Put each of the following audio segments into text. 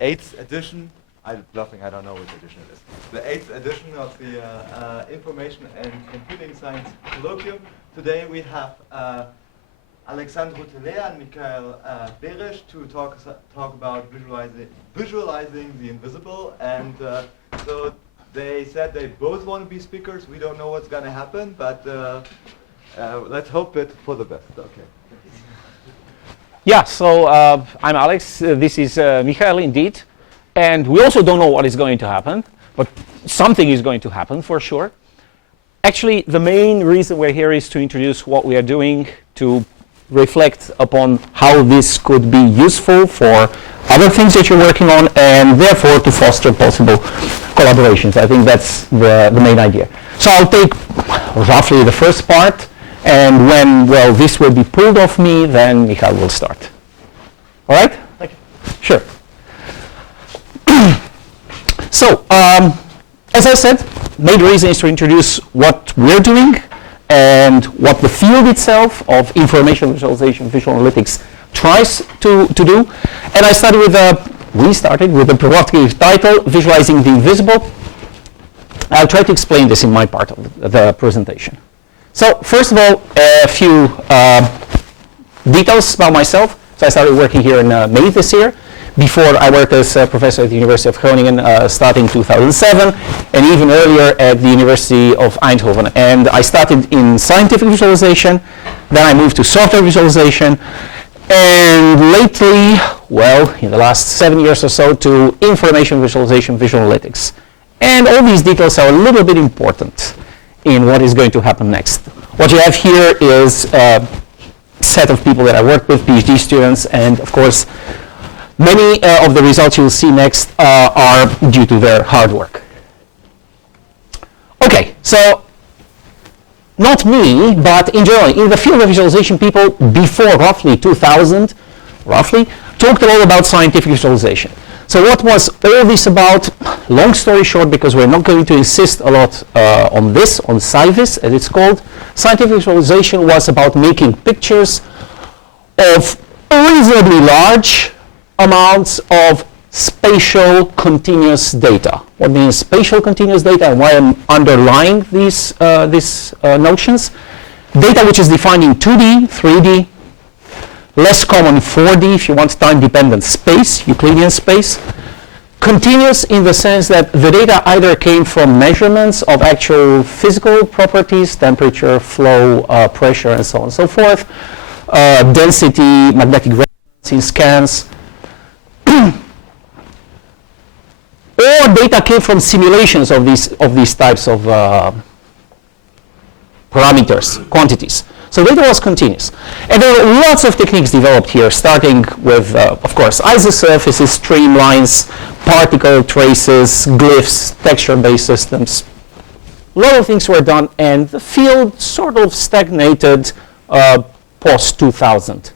8th edition. I'm bluffing, I don't know which edition it is. The 8th edition of the Information and Computing Science Colloquium. Today we have Alexandru Telea and Behrich to talk about visualizing the invisible. And so they said they both want to be speakers. We don't know what's going to happen, but let's hope it for the best. Okay. Yeah, so I'm Alex. This is Michael, indeed. And we also don't know what is going to happen, but something is going to happen for sure. Actually, the main reason we're here is to introduce what we are doing, to reflect upon how this could be useful for other things that you're working on, and therefore to foster possible collaborations. I think that's the main idea. So I'll take roughly the first part, and when, well, this will be pulled off me, then Michael will start. All right? Thank you. Sure. So, as I said, main reason is to introduce what we're doing and what the field itself of information visualization, visual analytics tries to do. And we started with a provocative title, Visualizing the Invisible. I'll try to explain this in my part of the presentation. So, first of all, a few details about myself. So I started working here in May this year. Before, I worked as a professor at the University of Groningen starting 2007, and even earlier at the University of Eindhoven. And I started in scientific visualization, then I moved to software visualization, and lately, well, in the last 7 years or so, to information visualization, visual analytics. And all these details are a little bit important in what is going to happen next. What you have here is a set of people that I worked with, PhD students, and of course, many of the results you'll see next are due to their hard work. Okay, so not me, but in general, in the field of visualization, people before roughly 2000, talked a lot about scientific visualization. So what was all this about? Long story short, because we're not going to insist a lot on this, on SciVis as it's called. Scientific visualization was about making pictures of reasonably large amounts of spatial continuous data. What means spatial continuous data, and why I'm underlying these notions? Data which is defined in 2D, 3D, less common 4D if you want time-dependent space, Euclidean space. Continuous in the sense that the data either came from measurements of actual physical properties, temperature, flow, pressure, and so on and so forth, density, magnetic resonance in scans, or data came from simulations of these types of parameters, quantities. So data was continuous. And there are lots of techniques developed here, starting with, of course, isosurfaces, streamlines, particle traces, glyphs, texture-based systems. A lot of things were done, and the field sort of stagnated post-2000.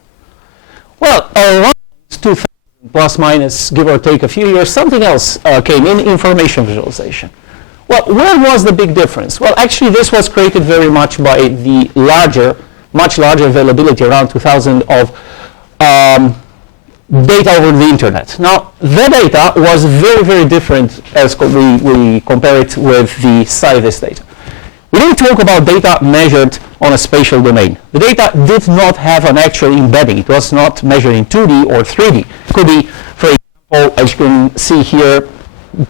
Well, around 2000, plus minus, give or take a few years, something else came in, information visualization. Well, where was the big difference? Well, actually, this was created very much by the much larger availability around 2000 of data over the internet. Now, the data was very, very different as we compare it with the SciVis data. We didn't talk about data measured on a spatial domain. The data did not have an actual embedding. It was not measured in 2D or 3D. It could be, for example, as you can see here,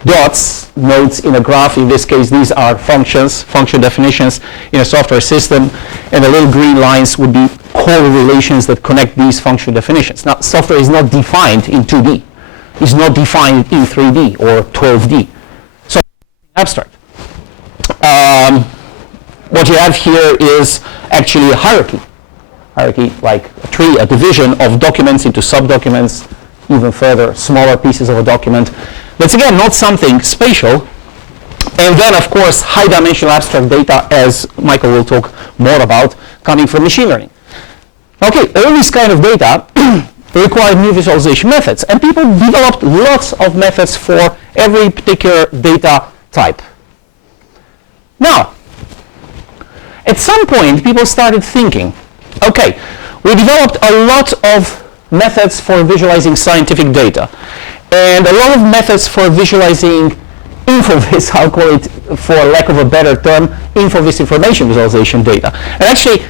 dots, nodes in a graph. In this case, these are functions, function definitions in a software system, and the little green lines would be correlations that connect these function definitions. Now, software is not defined in 2D. It's not defined in 3D or 12D. So, abstract. What you have here is actually a hierarchy. Hierarchy like a tree, a division of documents into subdocuments, even further, smaller pieces of a document. That's again not something spatial. And then, of course, high-dimensional abstract data, as Michael will talk more about, coming from machine learning. Okay, all this kind of data required new visualization methods, and people developed lots of methods for every particular data type. Now, at some point, people started thinking, okay, we developed a lot of methods for visualizing scientific data, and a lot of methods for visualizing InfoVis, I'll call it, for lack of a better term, InfoVis information visualization data. And actually,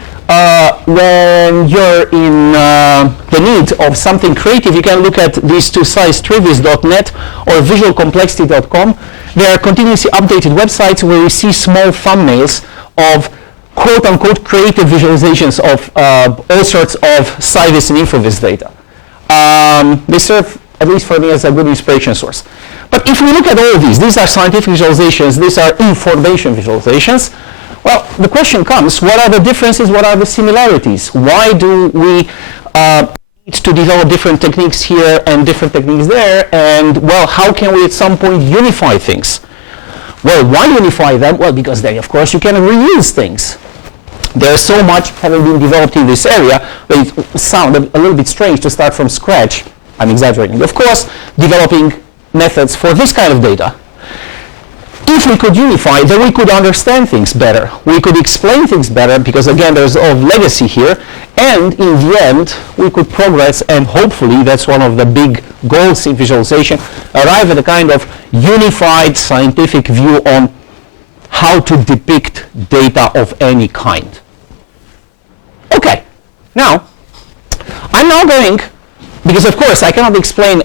when you're in the need of something creative, you can look at these two sites, trivis.net or visualcomplexity.com. They are continuously updated websites where you see small thumbnails of quote-unquote creative visualizations of all sorts of SciVis and InfoVis data. They serve, at least for me, as a good inspiration source. But if we look at all of these are scientific visualizations, these are information visualizations. Well, the question comes, what are the differences, what are the similarities? Why do we need to develop different techniques here and different techniques there? And, well, how can we at some point unify things? Well, why unify them? Well, because then, of course, you can reuse things. There's so much having been developed in this area that it sounds a little bit strange to start from scratch. I'm exaggerating. Of course, developing methods for this kind of data. If we could unify, then we could understand things better. We could explain things better because, again, there's a legacy here. And in the end, we could progress, and hopefully, that's one of the big goals in visualization, arrive at a kind of unified scientific view on how to depict data of any kind. Okay, now, I'm now going, because of course I cannot explain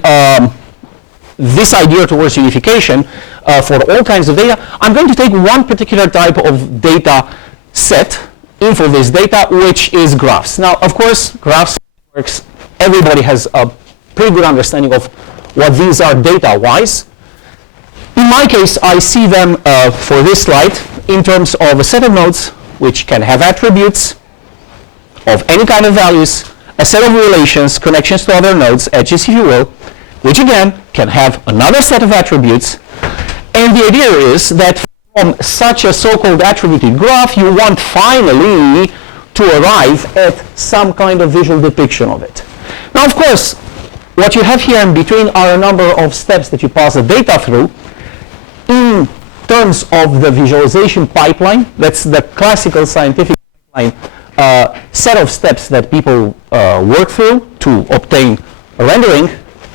this idea towards unification for all kinds of data. I'm going to take one particular type of data set, InfoVis data, which is graphs. Now, of course, graphs works, everybody has a pretty good understanding of what these are data-wise. In my case, I see them for this slide in terms of a set of nodes which can have attributes of any kind of values, a set of relations, connections to other nodes, edges if you will, which again can have another set of attributes. And the idea is that from such a so-called attributed graph, you want finally to arrive at some kind of visual depiction of it. Now, of course, what you have here in between are a number of steps that you pass the data through. In terms of the visualization pipeline, that's the classical scientific pipeline set of steps that people work through to obtain a rendering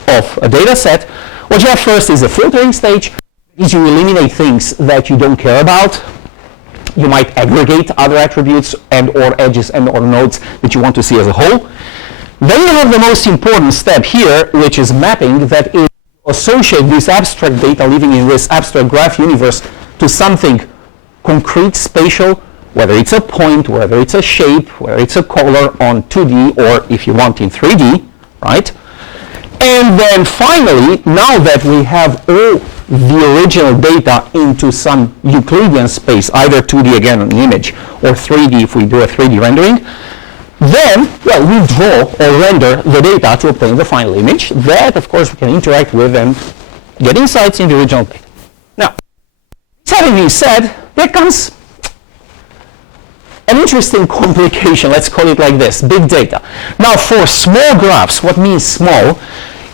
of a data set. What you have first is a filtering stage. Is you eliminate things that you don't care about. You might aggregate other attributes and or edges and or nodes that you want to see as a whole. Then you have the most important step here, which is mapping, that is associate this abstract data living in this abstract graph universe to something concrete, spatial, whether it's a point, whether it's a shape, whether it's a color on 2D, or if you want in 3D, right? And then finally, now that we have all the original data into some Euclidean space, either 2D again an image, or 3D if we do a 3D rendering, then, well, we draw or render the data to obtain the final image that, of course, we can interact with and get insights in the original data. Now, this having been said, there comes an interesting complication, let's call it like this, big data. Now, for small graphs, what means small?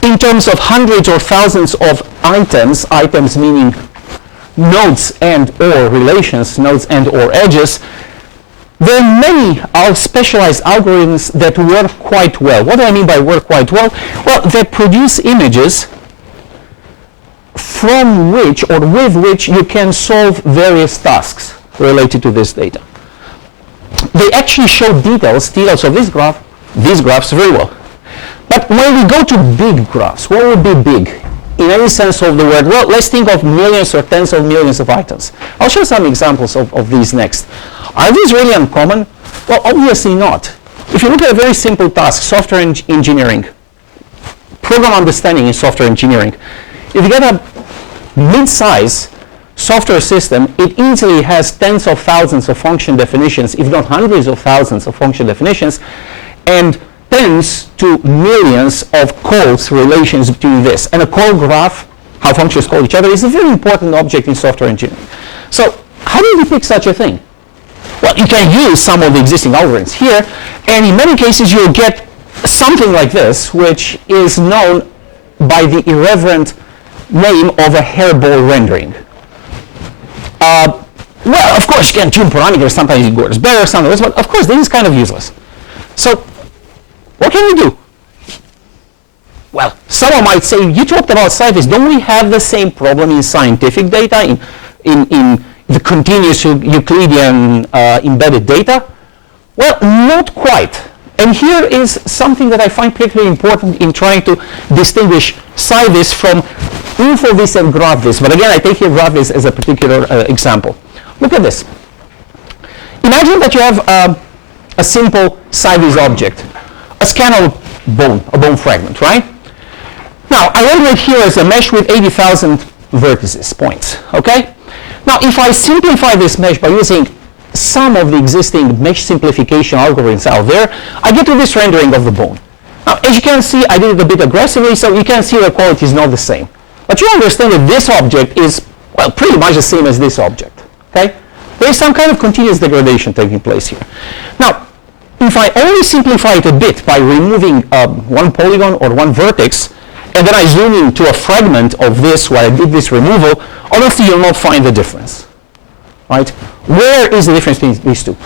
In terms of hundreds or thousands of items meaning nodes and or relations, nodes and or edges, there are many specialized algorithms that work quite well. What do I mean by work quite well? Well, they produce images from which or with which you can solve various tasks related to this data. They actually show details of these graphs very well. But when we go to big graphs, what would be big in any sense of the word? Well, let's think of millions or tens of millions of items. I'll show some examples of these next. Are these really uncommon? Well, obviously not. If you look at a very simple task, software engineering, program understanding in software engineering, if you get a mid-size software system, it easily has tens of thousands of function definitions, if not hundreds of thousands of function definitions, and tens to millions of calls, relations between this. And a call graph, how functions call each other, is a very important object in software engineering. So how do you depict such a thing? Well, you can use some of the existing algorithms here, and in many cases you'll get something like this, which is known by the irreverent name of a hairball rendering. Well, of course, you can tune parameters. Sometimes it goes better, sometimes, but of course, this is kind of useless. So what can we do? someone might say, you talked about sci-fi. Don't we have the same problem in scientific data, in the continuous Euclidean embedded data? Well, not quite. And here is something that I find particularly important in trying to distinguish sci-vis from infovis and graphvis. But again, I take here graphvis as a particular example. Look at this. Imagine that you have a simple sci-vis object, a scan of bone, a bone fragment, right? Now, I render it here as a mesh with 80,000 vertices, points, okay? Now, if I simplify this mesh by using some of the existing mesh simplification algorithms out there, I get to this rendering of the bone. Now, as you can see, I did it a bit aggressively, so you can see the quality is not the same. But you understand that this object is, well, pretty much the same as this object, okay? There is some kind of continuous degradation taking place here. Now, if I only simplify it a bit by removing one polygon or one vertex, and then I zoom into a fragment of this where I did this removal, honestly, you'll not find the difference, right? Where is the difference between these two?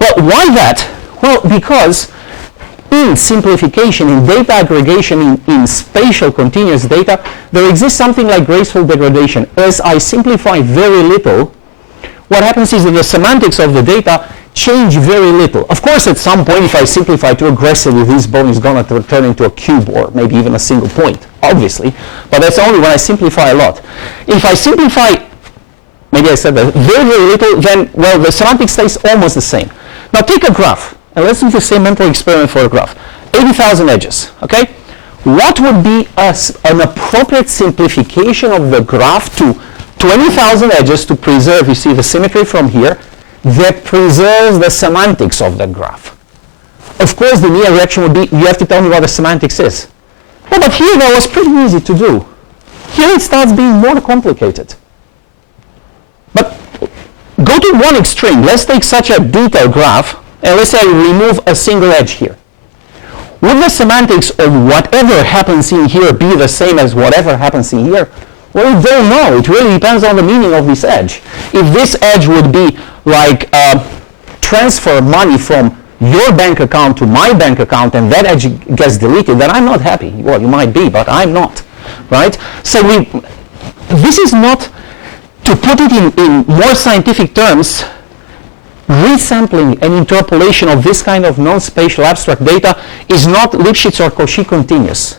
Well, why that? Well, because in simplification, in data aggregation, in spatial continuous data, there exists something like graceful degradation. As I simplify very little, what happens is that the semantics of the data change very little. Of course, at some point, if I simplify too aggressively, this bone is going to turn into a cube or maybe even a single point, obviously. But that's only when I simplify a lot. If I simplify, maybe I said that, very, very little, then, well, the semantics stays almost the same. Now, take a graph, and let's do the same mental experiment for a graph. 80,000 edges, okay? What would be an appropriate simplification of the graph to 20,000 edges to preserve, you see the symmetry from here, that preserves the semantics of that graph? Of course, the near reaction would be, you have to tell me what the semantics is. Well, but here that was pretty easy to do. Here it starts being more complicated. But go to one extreme. Let's take such a detailed graph, and let's say I remove a single edge here. Would the semantics of whatever happens in here be the same as whatever happens in here? Well, we don't know. It really depends on the meaning of this edge. If this edge would be like transfer money from your bank account to my bank account and that edge gets deleted, then I'm not happy. Well, you might be, but I'm not, right? So this is not, to put it in more scientific terms, resampling and interpolation of this kind of non-spatial abstract data is not Lipschitz or Cauchy continuous.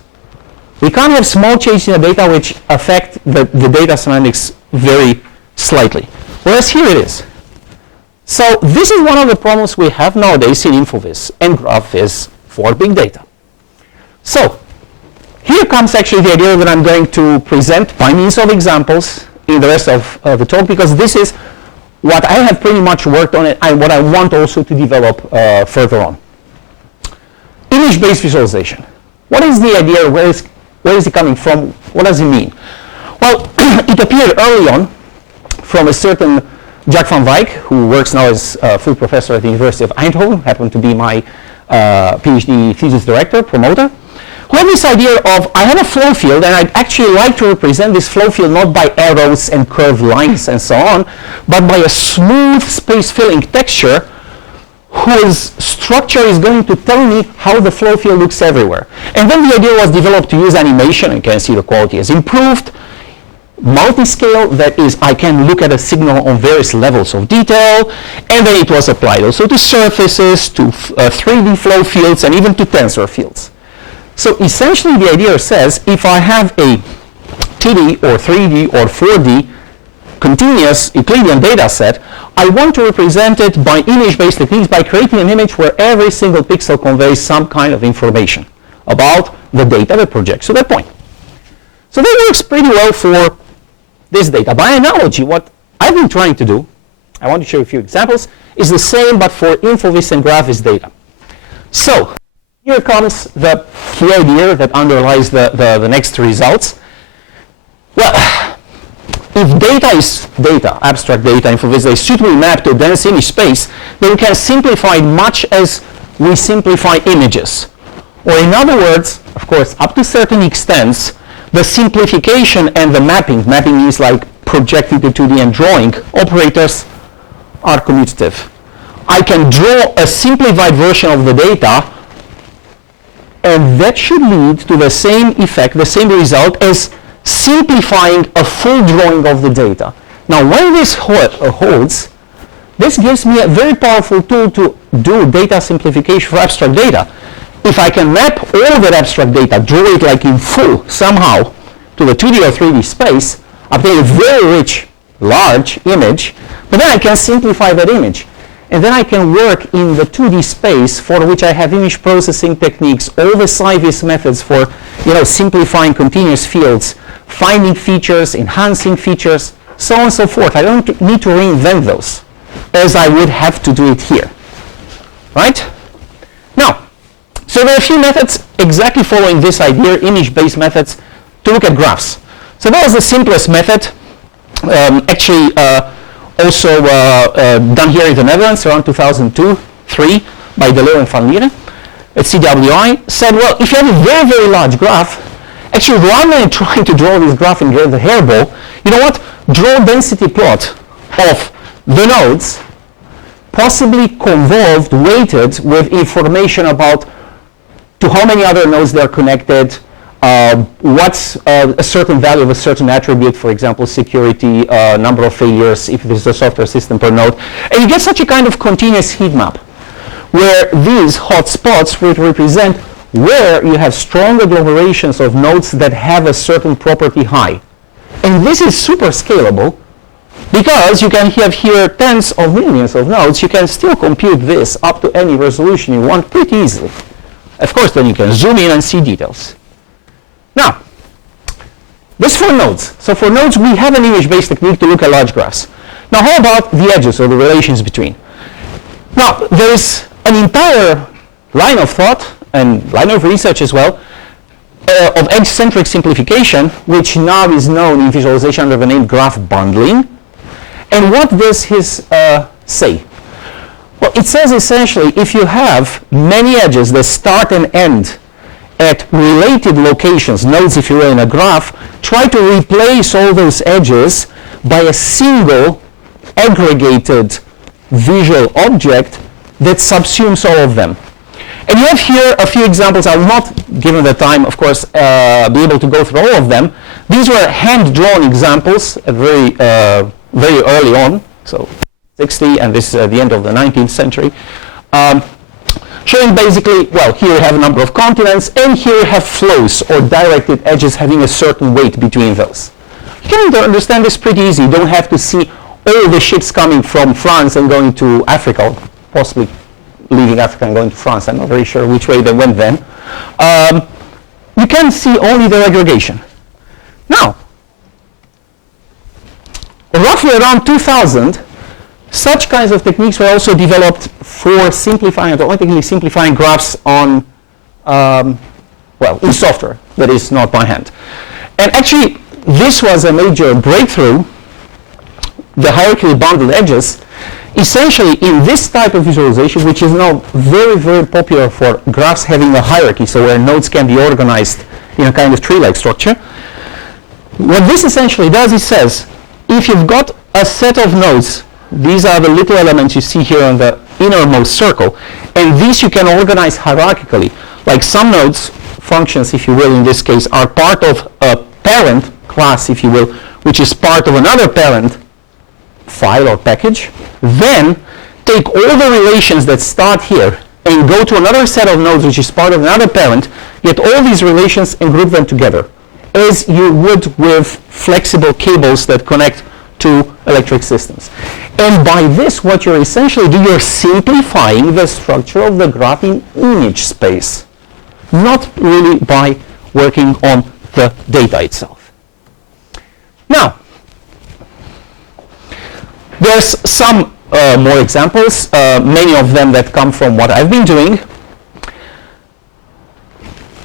We can't have small changes in the data which affect the data semantics very slightly. Whereas here it is. So this is one of the problems we have nowadays in InfoVis and GraphVis for big data. So here comes actually the idea that I'm going to present by means of examples in the rest of the talk, because this is what I have pretty much worked on and what I want also to develop further on. Image-based visualization. What is the idea? Where is it coming from? What does it mean? Well, it appeared early on from a certain Jack van Wyk, who works now as a full professor at the University of Eindhoven, happened to be my PhD thesis director, promoter, who had this idea of, I have a flow field, and I'd actually like to represent this flow field not by arrows and curved lines and so on, but by a smooth space-filling texture whose structure is going to tell me how the flow field looks everywhere. And then the idea was developed to use animation. You can see the quality has improved. Multi-scale, that is, I can look at a signal on various levels of detail, and then it was applied also to surfaces, to 3D flow fields, and even to tensor fields. So essentially the idea says, if I have a 2D or 3D or 4D continuous Euclidean data set, I want to represent it by image-based techniques by creating an image where every single pixel conveys some kind of information about the data that projects to that point. So that works pretty well for this data. By analogy, what I've been trying to do, I want to show you a few examples, is the same but for InfoVis and GraphVis data. So here comes the key idea that underlies the next results. Well, if data is data, abstract data, InfoVis, is suitably mapped to a dense image space, then we can simplify it much as we simplify images. Or in other words, of course, up to certain extents, the simplification and the mapping means like projecting the 2D and drawing operators are commutative. I can draw a simplified version of the data And that should lead to the same effect, the same result as simplifying a full drawing of the data. Now, when this holds, this gives me a very powerful tool to do data simplification for abstract data. If I can map all that abstract data, draw it like in full somehow to the 2D or 3D space, obtain a very rich, large image, but then I can simplify that image. And then I can work in the 2D space for which I have image processing techniques, all the SciVis methods for simplifying continuous fields, finding features, enhancing features, so on and so forth. I don't need to reinvent those, as I would have to do it here. Right? Now, so there are a few methods exactly following this idea, image-based methods, to look at graphs. So that was the simplest method, also done here in the Netherlands around 2002-3 by Telea and Van Lieren at CWI. Said, well, if you have a very, very large graph, actually rather than trying to draw this graph and get the hairball, you know what? Draw a density plot of the nodes, possibly convolved, weighted with information about to how many other nodes they're connected, what's a certain value of a certain attribute, for example, security, number of failures, if there's a software system per node. And you get such a kind of continuous heat map, where these hot spots would represent where you have strong agglomerations of nodes that have a certain property high. And this is super scalable, because you can have here tens of millions of nodes. You can still compute this up to any resolution you want pretty easily. Of course, then you can zoom in and see details. Now, this for nodes. So for nodes, we have an image-based technique to look at large graphs. Now, how about the edges or the relations between? Now, there is an entire line of thought and line of research as well of edge-centric simplification, which now is known in visualization under the name graph bundling. And what does his say? Well, it says essentially if you have many edges that start and end at related locations, nodes if you will, in a graph, try to replace all those edges by a single aggregated visual object that subsumes all of them. And you have here a few examples. I will not, given the time, of course, be able to go through all of them. These were hand-drawn examples at very early on, so 60, and this is at the end of the 19th century. Showing basically, well, here you have a number of continents, and here you have flows or directed edges having a certain weight between those. You can understand this pretty easy. You don't have to see all the ships coming from France and going to Africa, or possibly leaving Africa and going to France. I'm not very sure which way they went then. You can see only their aggregation. Now, roughly around 2000, such kinds of techniques were also developed for simplifying, automatically simplifying graphs on, in software that is not by hand. And actually, this was a major breakthrough, the hierarchically bundled edges, essentially in this type of visualization, which is now very, very popular for graphs having a hierarchy, so where nodes can be organized in a kind of tree-like structure. What this essentially does, it says, if you've got a set of nodes, these are the little elements you see here on the innermost circle, and these you can organize hierarchically. Like some nodes, functions, if you will, in this case, are part of a parent class, if you will, which is part of another parent file or package. Then take all the relations that start here and go to another set of nodes, which is part of another parent, get all these relations and group them together, as you would with flexible cables that connect to electric systems. And by this, what you're essentially doing, you're simplifying the structure of the graph in image space, not really by working on the data itself. Now, there's some more examples, many of them that come from what I've been doing.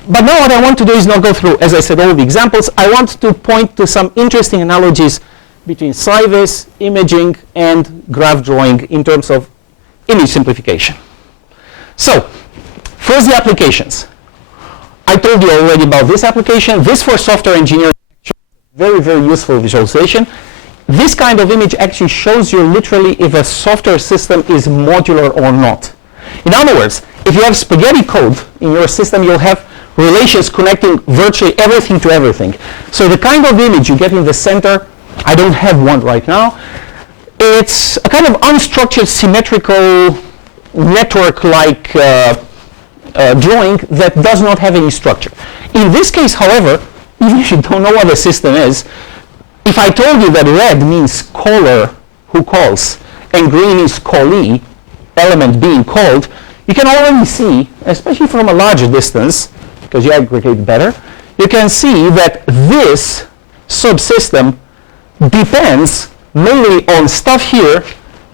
But now what I want to do is not go through, as I said, all the examples. I want to point to some interesting analogies between SciVis, imaging, and graph drawing in terms of image simplification. So, first the applications. I told you already about this application. This for software engineering, very, very useful visualization. This kind of image actually shows you literally if a software system is modular or not. In other words, if you have spaghetti code in your system, you'll have relations connecting virtually everything to everything. So the kind of image you get in the center, I don't have one right now. It's a kind of unstructured, symmetrical, network-like drawing that does not have any structure. In this case, however, even if you don't know what the system is, if I told you that red means caller who calls and green is callee, element being called, you can already see, especially from a larger distance, because you aggregate better, you can see that this subsystem depends mainly on stuff here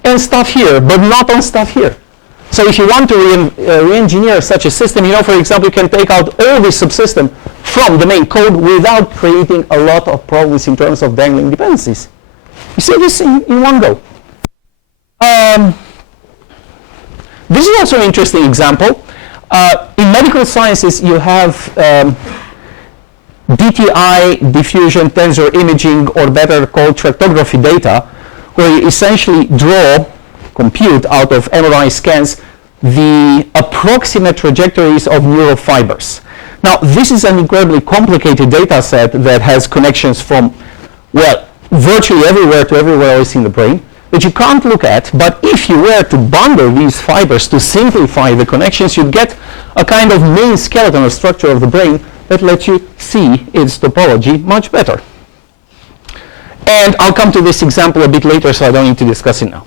and stuff here, but not on stuff here. So if you want to re-engineer such a system, you know, for example, you can take out all this subsystem from the main code without creating a lot of problems in terms of dangling dependencies. You see this in one go. This is also an interesting example. In medical sciences, you have DTI, diffusion, tensor imaging, or better called tractography data, where you essentially compute out of MRI scans the approximate trajectories of neural fibers. Now, this is an incredibly complicated data set that has connections from, well, virtually everywhere to everywhere else in the brain that you can't look at, but if you were to bundle these fibers to simplify the connections, you'd get a kind of main skeleton or structure of the brain that lets you see its topology much better. And I'll come to this example a bit later, so I don't need to discuss it now.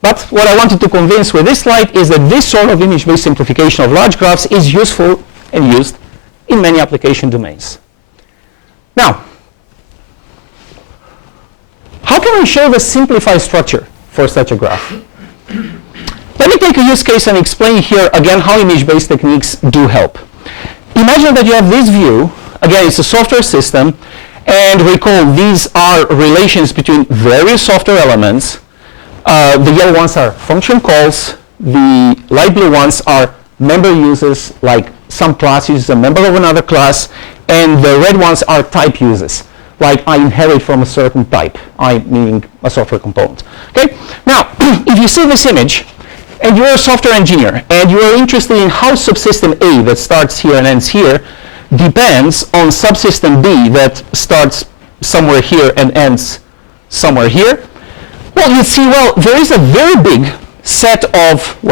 But what I wanted to convince with this slide is that this sort of image-based simplification of large graphs is useful and used in many application domains. Now, how can I show the simplified structure for such a graph? Let me take a use case and explain here again how image-based techniques do help. Imagine that you have this view. Again, it's a software system, and recall these are relations between various software elements. The yellow ones are function calls. The light blue ones are member uses, like some class uses a member of another class, and the red ones are type uses, like I inherit from a certain type, I meaning a software component. Okay? Now, if you see this image, and you're a software engineer, and you are interested in how subsystem A that starts here and ends here depends on subsystem B that starts somewhere here and ends somewhere here, well, you see, well, there is a very big set of what